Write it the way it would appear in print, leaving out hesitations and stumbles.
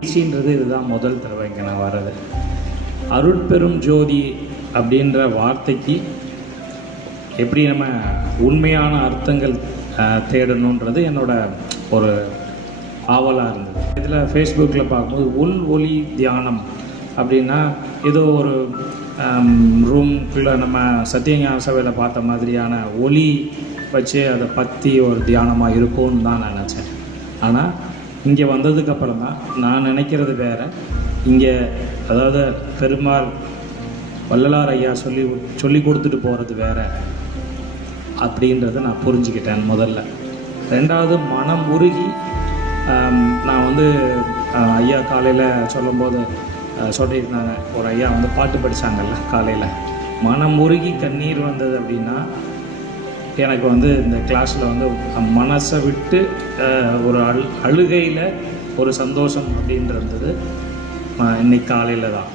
நிகழ்ச்சின்றது இதுதான் முதல் தடவை இங்கே நான் வர்றது. அருட்பெரும் ஜோதி அப்படின்ற வார்த்தைக்கு எப்படி நம்ம உண்மையான அர்த்தங்கள் தேடணுன்றது என்னோட ஒரு ஆவலாக இருந்தது. இதில் ஃபேஸ்புக்கில் பார்க்கும்போது உள் ஒளி தியானம் அப்படின்னா ஏதோ ஒரு ரூம்குள்ளே நம்ம சத்தியஞான சபையில் பார்த்த மாதிரியான ஒளி வச்சு அதை பற்றி ஒரு தியானமாக இருக்கும்னு தான் நான் நினச்சேன். ஆனால் இங்கே வந்ததுக்கப்புறம் தான் நான் நினைக்கிறது வேறு. இங்கே அதாவது பெருமாள் வள்ளலார் ஐயா சொல்லி கொடுத்துட்டு போகிறது வேறு அப்படின்றத நான் புரிஞ்சுக்கிட்டேன் முதல்ல. ரெண்டாவது, மனம் உருகி நான் ஐயா காலையில் சொல்லும்போது சொல்லியிருந்தாங்க, ஒரு ஐயா பாட்டு படித்தாங்கல்ல காலையில், மனம் உருகி கண்ணீர் வந்தது அப்படின்னா எனக்கு இந்த கிளாஸில் மனசை விட்டு ஒரு அழுகையில் ஒரு சந்தோஷம் அப்படின்றது இன்னைக்கு காலையில் தான்.